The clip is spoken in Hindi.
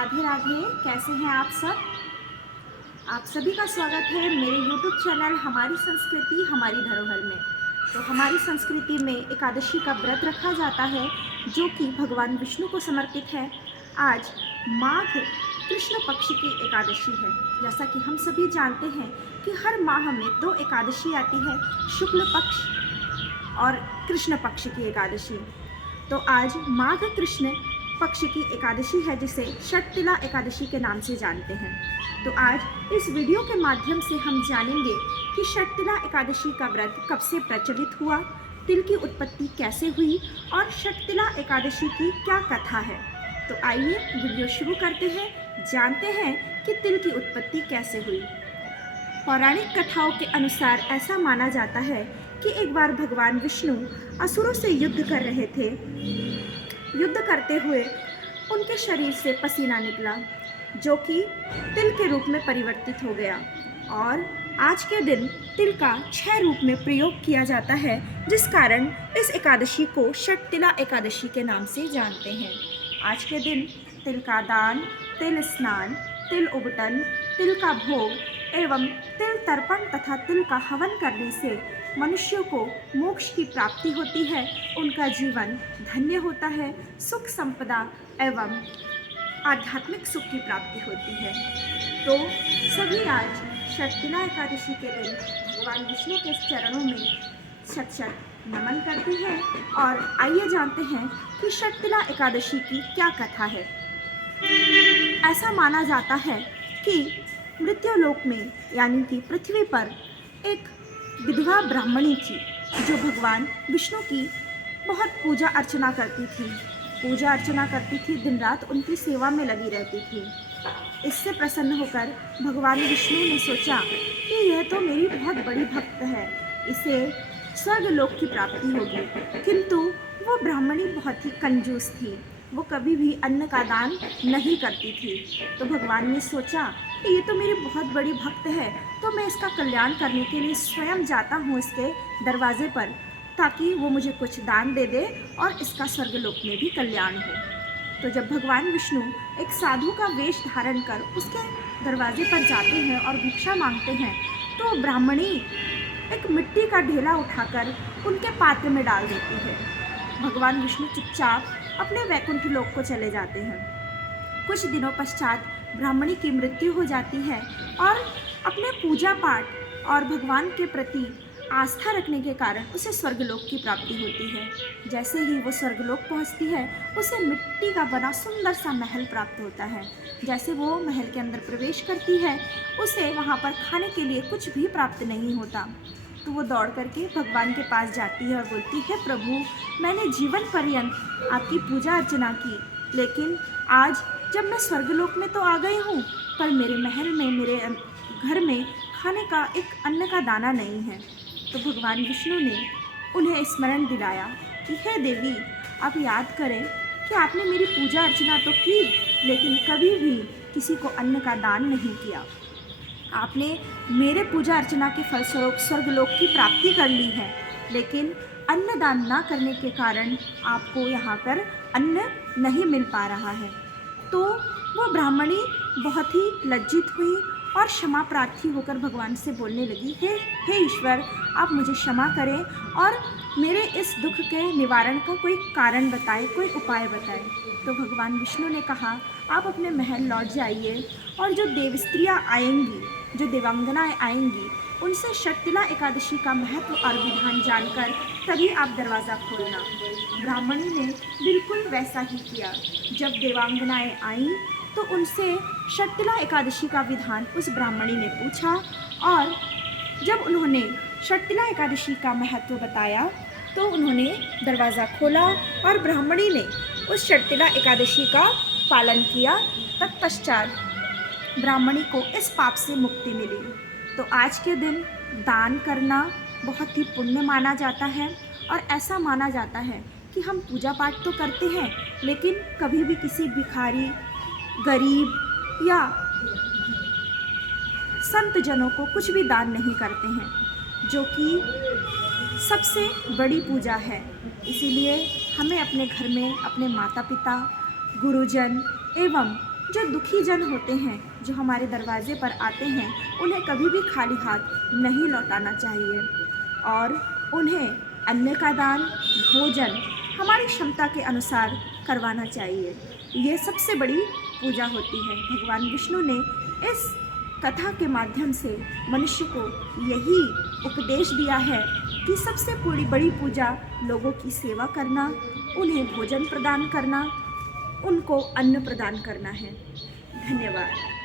राधे राधे। कैसे हैं आप सब? आप सभी का स्वागत है मेरे YouTube चैनल हमारी संस्कृति हमारी धरोहर में। तो हमारी संस्कृति में एकादशी का व्रत रखा जाता है जो कि भगवान विष्णु को समर्पित है। आज माघ कृष्ण पक्ष की एकादशी है। जैसा कि हम सभी जानते हैं कि हर माह में दो एकादशी आती है, शुक्ल पक्ष और कृष्ण पक्ष की एकादशी। तो आज माघ कृष्ण पक्ष की एकादशी है जिसे षटतिला एकादशी के नाम से जानते हैं। तो आज इस वीडियो के माध्यम से हम जानेंगे कि षटतिला एकादशी का व्रत कब से प्रचलित हुआ, तिल की उत्पत्ति कैसे हुई और षटतिला एकादशी की क्या कथा है। तो आइए वीडियो शुरू करते हैं, जानते हैं कि तिल की उत्पत्ति कैसे हुई। पौराणिक कथाओं के अनुसार ऐसा माना जाता है कि एक बार भगवान विष्णु असुरों से युद्ध कर रहे थे। युद्ध करते हुए उनके शरीर से पसीना निकला जो कि तिल के रूप में परिवर्तित हो गया और आज के दिन तिल का 6 रूप में प्रयोग किया जाता है, जिस कारण इस एकादशी को षटतिला एकादशी के नाम से जानते हैं। आज के दिन तिल का दान, तिल स्नान, तिल उबटन, तिल का भोग एवं तिल तर्पण तथा तिल का हवन करने से मनुष्यों को मोक्ष की प्राप्ति होती है, उनका जीवन धन्य होता है, सुख संपदा एवं आध्यात्मिक सुख की प्राप्ति होती है। तो सभी आज षटतिला एकादशी के दिन भगवान विष्णु के चरणों में शत शत नमन करते हैं और आइए जानते हैं कि षटतिला एकादशी की क्या कथा है। ऐसा माना जाता है कि मृत्युलोक में यानी कि पृथ्वी पर एक विधवा ब्राह्मणी थी जो भगवान विष्णु की बहुत पूजा अर्चना करती थी, दिन रात उनकी सेवा में लगी रहती थी। इससे प्रसन्न होकर भगवान विष्णु ने सोचा कि यह तो मेरी बहुत बड़ी भक्त है, इसे स्वर्गलोक की प्राप्ति होगी। किंतु वो ब्राह्मणी बहुत ही कंजूस थी, वो कभी भी अन्न का दान नहीं करती थी। तो भगवान ने सोचा कि ये तो मेरी बहुत बड़ी भक्त है, तो मैं इसका कल्याण करने के लिए स्वयं जाता हूँ इसके दरवाजे पर, ताकि वो मुझे कुछ दान दे दे और इसका स्वर्गलोक में भी कल्याण हो। तो जब भगवान विष्णु एक साधु का वेश धारण कर उसके दरवाजे पर जाते हैं और भिक्षा मांगते हैं, तो ब्राह्मणी एक मिट्टी का ढेला उठाकर उनके पात्र में डाल देती है। भगवान विष्णु चुपचाप अपने वैकुंठ लोक को चले जाते हैं। कुछ दिनों पश्चात ब्राह्मणी की मृत्यु हो जाती है और अपने पूजा पाठ और भगवान के प्रति आस्था रखने के कारण उसे स्वर्गलोक की प्राप्ति होती है। जैसे ही वो स्वर्गलोक पहुंचती है, उसे मिट्टी का बना सुंदर सा महल प्राप्त होता है। जैसे वो महल के अंदर प्रवेश करती है, उसे वहाँ पर खाने के लिए कुछ भी प्राप्त नहीं होता। तो वो दौड़ करके भगवान के पास जाती है और बोलती है, प्रभु मैंने जीवन पर्यंत आपकी पूजा अर्चना की, लेकिन आज जब मैं स्वर्गलोक में तो आ गई हूँ, पर मेरे महल में, मेरे घर में खाने का एक अन्न का दाना नहीं है। तो भगवान विष्णु ने उन्हें स्मरण दिलाया कि हे देवी, आप याद करें कि आपने मेरी पूजा अर्चना तो की, लेकिन कभी भी किसी को अन्न का दान नहीं किया। आपने मेरे पूजा अर्चना के फलस्वरूप स्वर्गलोक की प्राप्ति कर ली है, लेकिन अन्न दान ना करने के कारण आपको यहाँ पर अन्न नहीं मिल पा रहा है। तो वो ब्राह्मणी बहुत ही लज्जित हुई और क्षमा प्रार्थी होकर भगवान से बोलने लगी, हे ईश्वर, आप मुझे क्षमा करें और मेरे इस दुख के निवारण का कोई कारण बताएं, कोई उपाय बताएं। तो भगवान विष्णु ने कहा, आप अपने महल लौट जाइए और जो देव स्त्रियाँ आएंगी, जो देवांगनाएँ आएंगी, उनसे षटतिला एकादशी का महत्व और विधान जानकर तभी आप दरवाज़ा खोलना। ब्राह्मणी ने बिल्कुल वैसा ही किया। जब देवांगनाएँ आईं तो उनसे षटतिला एकादशी का विधान उस ब्राह्मणी ने पूछा और जब उन्होंने षटतिला एकादशी का महत्व बताया तो उन्होंने दरवाज़ा खोला और ब्राह्मणी ने उस षटतिला एकादशी का पालन किया। तत्पश्चात ब्राह्मणी को इस पाप से मुक्ति मिली। तो आज के दिन दान करना बहुत ही पुण्य माना जाता है और ऐसा माना जाता है कि हम पूजा पाठ तो करते हैं, लेकिन कभी भी किसी भिखारी, गरीब या संत जनों को कुछ भी दान नहीं करते हैं, जो कि सबसे बड़ी पूजा है। इसीलिए हमें अपने घर में अपने माता पिता, गुरुजन एवं जो दुखी जन होते हैं, जो हमारे दरवाजे पर आते हैं, उन्हें कभी भी खाली हाथ नहीं लौटाना चाहिए और उन्हें अन्न का दान, भोजन हमारी क्षमता के अनुसार करवाना चाहिए। ये सबसे बड़ी पूजा होती है। भगवान विष्णु ने इस कथा के माध्यम से मनुष्य को यही उपदेश दिया है कि सबसे बड़ी पूजा लोगों की सेवा करना, उन्हें भोजन प्रदान करना, उनको अन्न प्रदान करना है। धन्यवाद।